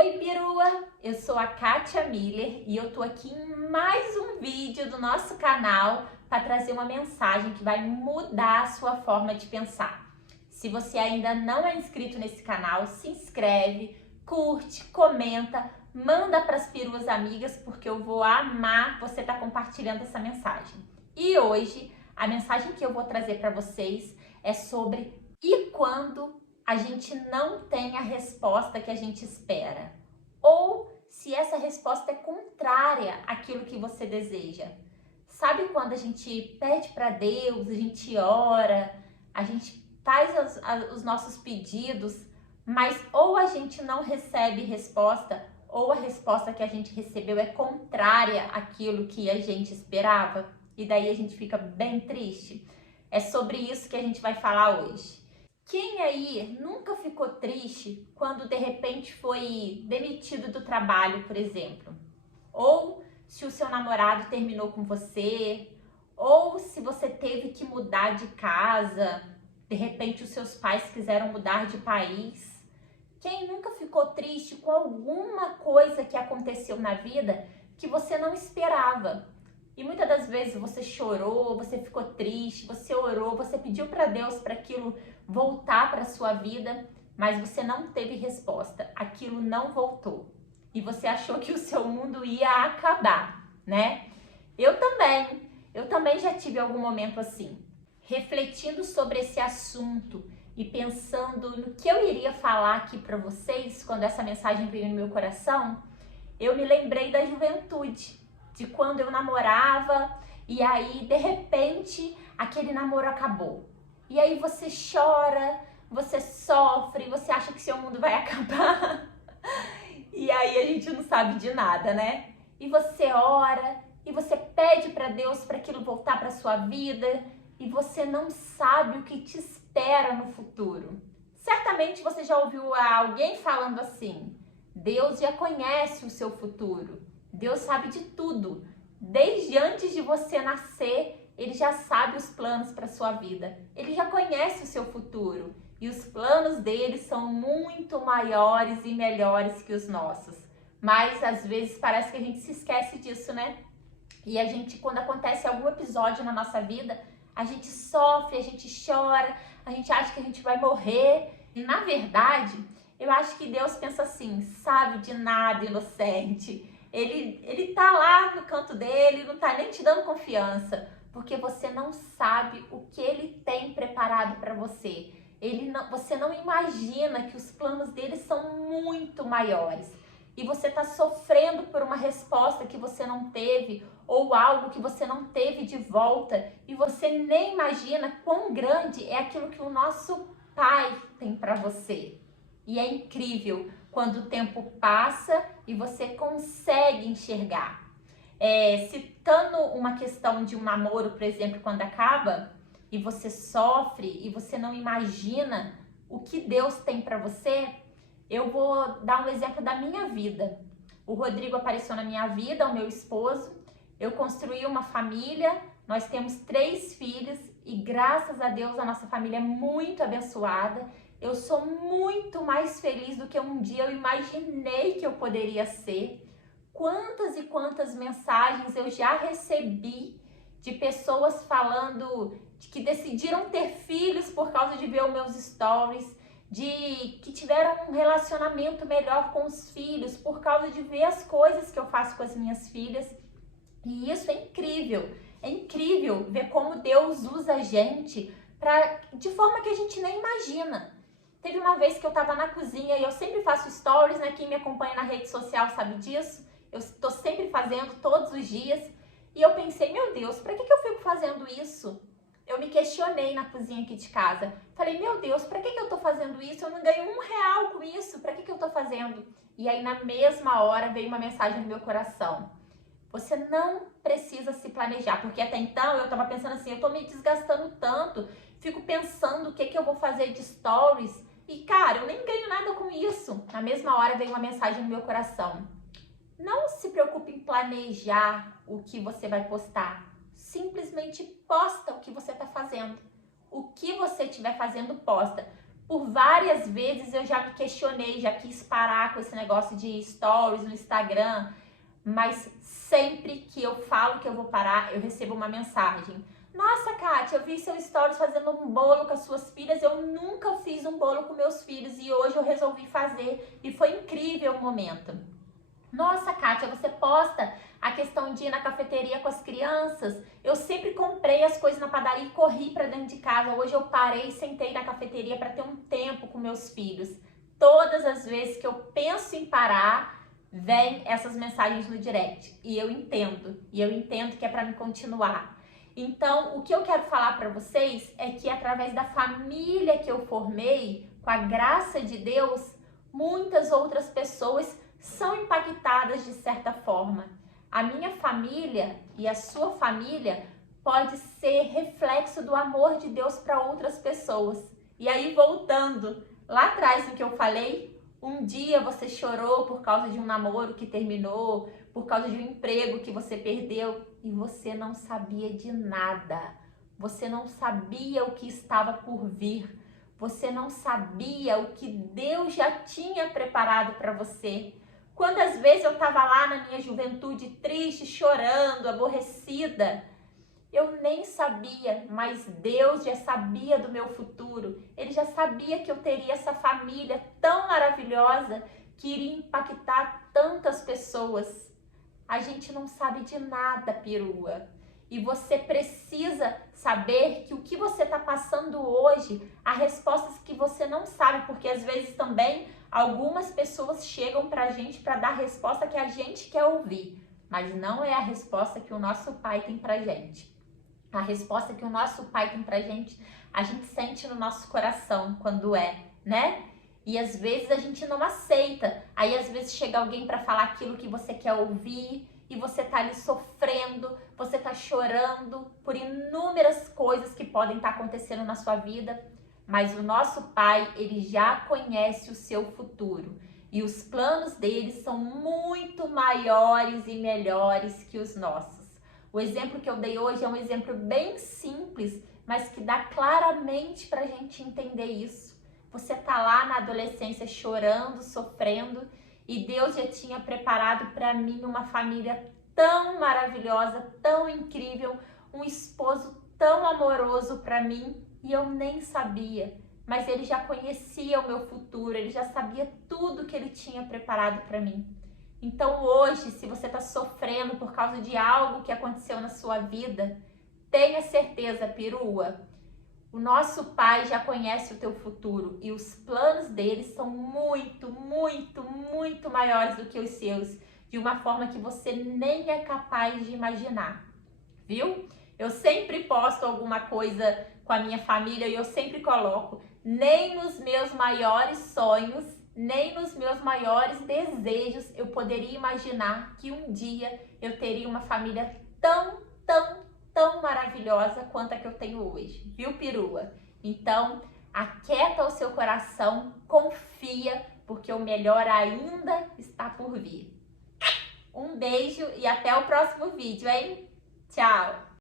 Oi, perua! Eu sou a Kátia Miller e eu tô aqui em mais um vídeo do nosso canal para trazer uma mensagem que vai mudar a sua forma de pensar. Se você ainda não é inscrito nesse canal, se inscreve, curte, comenta, manda para as peruas amigas porque eu vou amar você estar compartilhando essa mensagem. E hoje a mensagem que eu vou trazer para vocês é sobre e quando a gente não tem a resposta que a gente espera, ou se essa resposta é contrária àquilo que você deseja. Sabe quando a gente pede para Deus, a gente ora, a gente faz os nossos pedidos, mas ou a gente não recebe resposta, ou a resposta que a gente recebeu é contrária àquilo que a gente esperava, e daí a gente fica bem triste? É sobre isso que a gente vai falar hoje. Quem aí nunca ficou triste quando de repente foi demitido do trabalho, por exemplo? Ou se o seu namorado terminou com você? Ou se você teve que mudar de casa, de repente os seus pais quiseram mudar de país? Quem nunca ficou triste com alguma coisa que aconteceu na vida que você não esperava? E muitas das vezes você chorou, você ficou triste, você orou, você pediu para Deus para aquilo voltar para a sua vida, mas você não teve resposta, aquilo não voltou. E você achou que o seu mundo ia acabar, né? Eu também já tive algum momento assim, refletindo sobre esse assunto e pensando no que eu iria falar aqui para vocês quando essa mensagem veio no meu coração. Eu me lembrei da juventude, de quando eu namorava e aí de repente aquele namoro acabou. E aí você chora, você sofre, você acha que seu mundo vai acabar. E aí a gente não sabe de nada, né? E você ora, e você pede para Deus para aquilo voltar para sua vida, e você não sabe o que te espera no futuro. Certamente você já ouviu alguém falando assim: Deus já conhece o seu futuro. Deus sabe de tudo. Desde antes de você nascer, Ele já sabe os planos para sua vida. Ele já conhece o seu futuro. E os planos dele são muito maiores e melhores que os nossos. Mas às vezes parece que a gente se esquece disso, né? E a gente, quando acontece algum episódio na nossa vida, a gente sofre, a gente chora, a gente acha que a gente vai morrer. E na verdade, eu acho que Deus pensa assim: sabe de nada, inocente. Ele tá lá no canto dele, não tá nem te dando confiança, porque você não sabe o que ele tem preparado para você. Você não imagina que os planos dele são muito maiores. E você está sofrendo por uma resposta que você não teve, ou algo que você não teve de volta, e você nem imagina quão grande é aquilo que o nosso Pai tem para você. E é incrível quando o tempo passa e você consegue enxergar. Citando uma questão de um namoro, por exemplo, quando acaba e você sofre e você não imagina o que Deus tem para você, eu vou dar um exemplo da minha vida. O Rodrigo apareceu na minha vida, o meu esposo. Eu construí uma família, nós temos 3 filhos e graças a Deus a nossa família é muito abençoada. Eu sou muito mais feliz do que um dia eu imaginei que eu poderia ser. Quantas e quantas mensagens eu já recebi de pessoas falando de que decidiram ter filhos por causa de ver os meus stories, de que tiveram um relacionamento melhor com os filhos por causa de ver as coisas que eu faço com as minhas filhas. E isso é incrível ver como Deus usa a gente de forma que a gente nem imagina. Teve uma vez que eu tava na cozinha e eu sempre faço stories, né? Quem me acompanha na rede social sabe disso. Eu estou sempre fazendo todos os dias. E eu pensei, meu Deus, para que eu fico fazendo isso? Eu me questionei na cozinha aqui de casa. Falei, meu Deus, para que eu tô fazendo isso? Eu não ganho R$1 com isso. Para que eu tô fazendo? E aí na mesma hora veio uma mensagem no meu coração. Você não precisa se planejar, porque até então eu tava pensando assim, eu tô me desgastando tanto, fico pensando o que eu vou fazer de stories e, cara, eu nem ganho nada com isso. Na mesma hora veio uma mensagem no meu coração. Não se preocupe em planejar o que você vai postar. Simplesmente posta o que você tá fazendo. O que você estiver fazendo, posta. Por várias vezes eu já me questionei, já quis parar com esse negócio de stories no Instagram, mas sempre que eu falo que eu vou parar, eu recebo uma mensagem. Nossa, Kátia, eu vi seu stories fazendo um bolo com as suas filhas, eu nunca fiz um bolo com meus filhos e hoje eu resolvi fazer e foi incrível o momento. Nossa, Kátia, você posta a questão de ir na cafeteria com as crianças? Eu sempre comprei as coisas na padaria e corri para dentro de casa. Hoje eu parei e sentei na cafeteria para ter um tempo com meus filhos. Todas as vezes que eu penso em parar, vem essas mensagens no direct. E eu entendo que é para me continuar. Então, o que eu quero falar para vocês é que através da família que eu formei, com a graça de Deus, muitas outras pessoas são impactadas de certa forma. A minha família e a sua família pode ser reflexo do amor de Deus para outras pessoas. E aí, voltando lá atrás do que eu falei, um dia você chorou por causa de um namoro que terminou, por causa de um emprego que você perdeu e você não sabia de nada. Você não sabia o que estava por vir. Você não sabia o que Deus já tinha preparado para você. Quantas vezes eu estava lá na minha juventude triste, chorando, aborrecida, eu nem sabia, mas Deus já sabia do meu futuro. Ele já sabia que eu teria essa família tão maravilhosa que iria impactar tantas pessoas. A gente não sabe de nada, perua. E você precisa saber que o que você está passando hoje, há respostas que você não sabe, porque às vezes também algumas pessoas chegam para a gente para dar a resposta que a gente quer ouvir, mas não é a resposta que o nosso Pai tem para a gente. A resposta que o nosso Pai tem pra gente, a gente sente no nosso coração quando né? E às vezes a gente não aceita. Aí às vezes chega alguém para falar aquilo que você quer ouvir e você tá ali sofrendo, você tá chorando por inúmeras coisas que podem estar acontecendo na sua vida. Mas o nosso Pai, ele já conhece o seu futuro. E os planos dele são muito maiores e melhores que os nossos. O exemplo que eu dei hoje é um exemplo bem simples, mas que dá claramente para a gente entender isso. Você tá lá na adolescência chorando, sofrendo, e Deus já tinha preparado para mim uma família tão maravilhosa, tão incrível, um esposo tão amoroso para mim, e eu nem sabia. Mas Ele já conhecia o meu futuro, Ele já sabia tudo que Ele tinha preparado para mim. Então hoje, se você está sofrendo por causa de algo que aconteceu na sua vida, tenha certeza, perua, o nosso Pai já conhece o teu futuro e os planos dele são muito, muito, muito maiores do que os seus, de uma forma que você nem é capaz de imaginar, viu? Eu sempre posto alguma coisa com a minha família e eu sempre coloco, nem nos meus maiores sonhos, nem nos meus maiores desejos eu poderia imaginar que um dia eu teria uma família tão, tão, tão maravilhosa quanto a que eu tenho hoje, viu, perua? Então, aquieta o seu coração, confia, porque o melhor ainda está por vir. Um beijo e até o próximo vídeo, hein? Tchau!